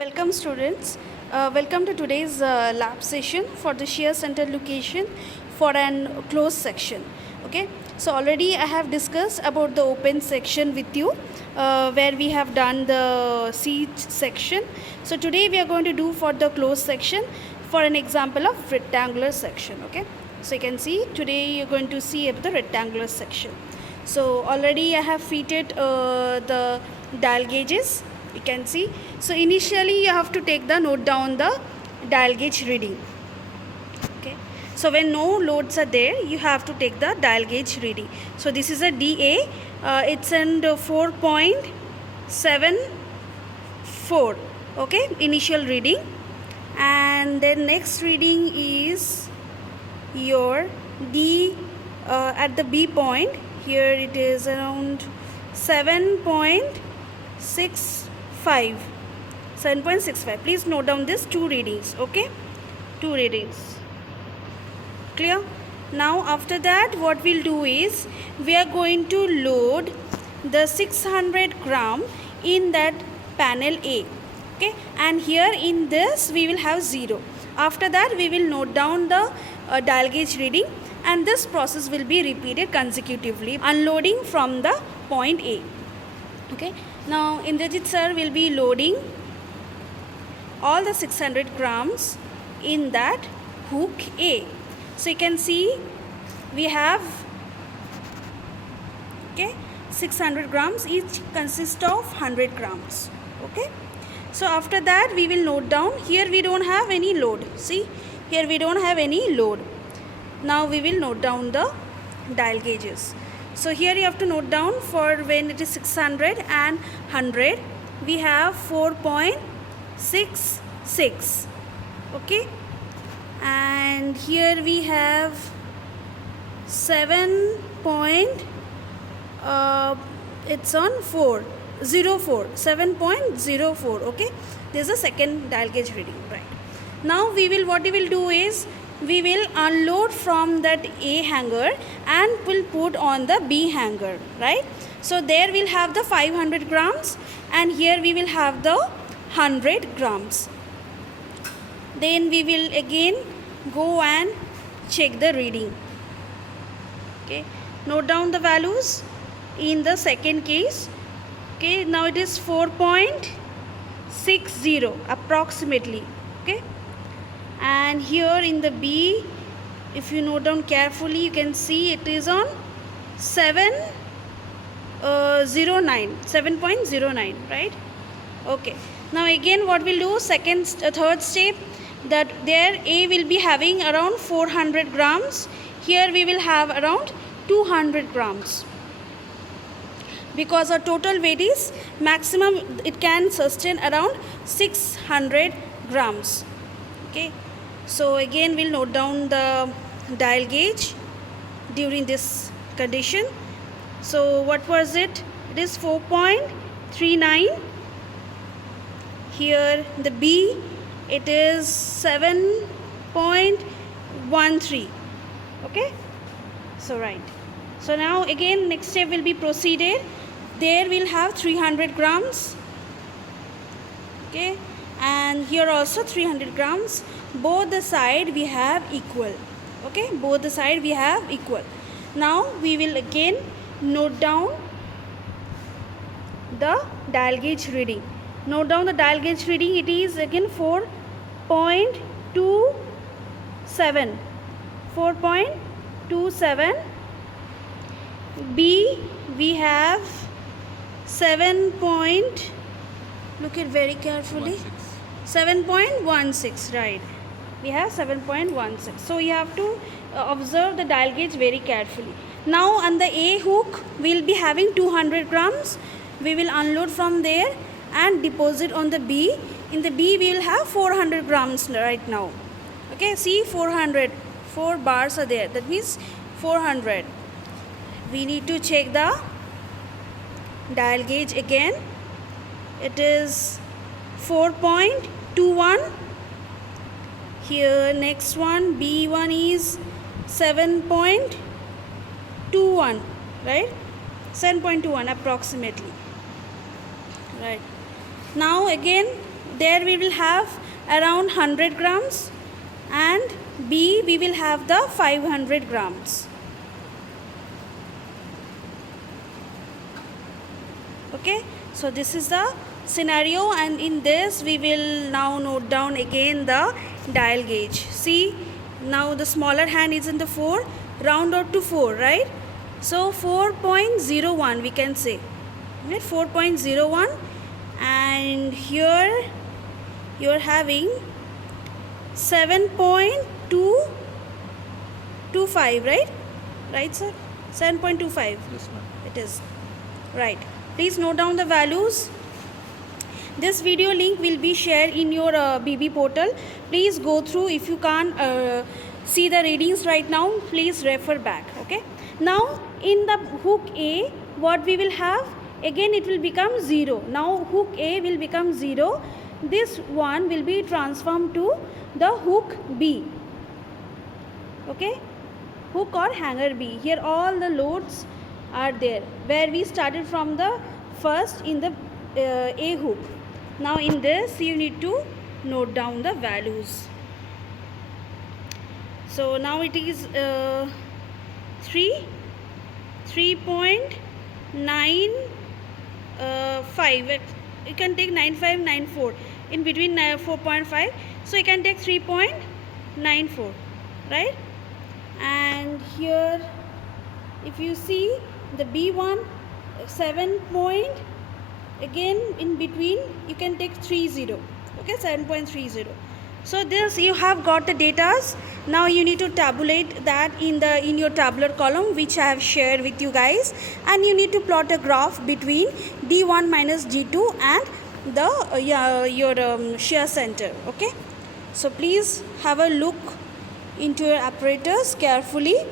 Welcome students. Welcome to today's lab session for the shear center location for an closed section. Okay, so already I have discussed about the open section with you where we have done the C section. So today we are going to do for the closed section for an example of rectangular section. Okay, so you can see today you're going to see about the rectangular section. So already I have fitted the dial gauges, you can see. So initially you have to take the note down the dial gauge reading. Okay, so when no loads are there, you have to take the dial gauge reading. So this is a DA, it's in 4.74. okay, initial reading. And then next reading is your D at the B point. Here it is around 7.65. Please note down this two readings. Okay, two readings. Clear? Now after that what we'll do is we are going to load the 600 gram in that panel A. Okay, and here in this we will have 0. After that we will note down the dial gauge reading, and this process will be repeated consecutively, unloading from the point A. Okay, now Indrajit sir will be loading all the 600 grams in that hook A. So you can see we have 600 grams, each consists of 100 grams. Okay, so after that we will note down. Here we don't have any load. See, here we don't have any load. Now we will note down the dial gauges. So here you have to note down for when it is 600 and 100, we have 4.66. okay, and here we have 7 point it's on 404, 7.04. okay, this is the second dial gauge reading. Right, now what we will do is we will unload from that A hanger and will put on the B hanger. Right, so there we'll have the 500 grams and here we will have the 100 grams. Then we will again go and check the reading. Okay, note down the values in the second case. Okay, now it is 4.60 approximately. Okay, and here in the B, if you note down carefully, you can see it is on 7.09, right? Okay, now again what we'll do, third step, that there A will be having around 400 grams, here we will have around 200 grams, because our total weight is maximum, it can sustain around 600 grams. Okay, so again we'll note down the dial gauge during this condition. So what was it? It is 4.39. Here the B, it is 7.13. okay, so right, so now again next step will be proceeded. There we'll have 300 grams. Okay, and here also 300 grams. Both the side we have equal. Okay, both the side we have equal. Now we will again note down the dial gauge reading. Note down the dial gauge reading. It is again 4.27. 4.27. B we have 7. Look it very carefully. 7.16. right, we have 7.16. so you have to observe the dial gauge very carefully. Now on the A hook we will be having 200 grams. We will unload from there and deposit on the B. In the B we will have 400 grams right now. Okay, see, 400, 4 bars are there, that means 400. We need to check the dial gauge again. It is 4.21. Here next one, B1 is 7.21, right, 7.21 approximately. Right, now again there we will have around 100 grams, and B we will have the 500 grams. Okay, so this is the scenario, and in this we will now note down again the dial gauge. See, now the smaller hand is in the 4, round out to 4, right? So 4.01 we can say, right? 4.01, and here you are having 7.225, right? Right, sir? 7.25. Yes, ma'am. It is right. Please note down the values. This video link will be shared in your BB portal. Please go through. If you can't see the readings right now, please refer back. Okay. Now in the hook A, what we will have? Again it will become 0. Now hook A will become 0. This one will be transformed to the hook B. Okay. Hook or hanger B. Here all the loads are there, where we started from the first in the A hook. Now in this you need to note down the values. So now it is 3.95. You can take 9594 in between 4.5. So you can take 3.94, right? And here if you see the B1 7 point, again in between you can take 30. Okay, 7.30. So this you have got the datas. Now you need to tabulate that in your tabular column, which I have shared with you guys, and you need to plot a graph between D1 minus D2 and the your shear center. Okay, so please have a look into your apparatus carefully.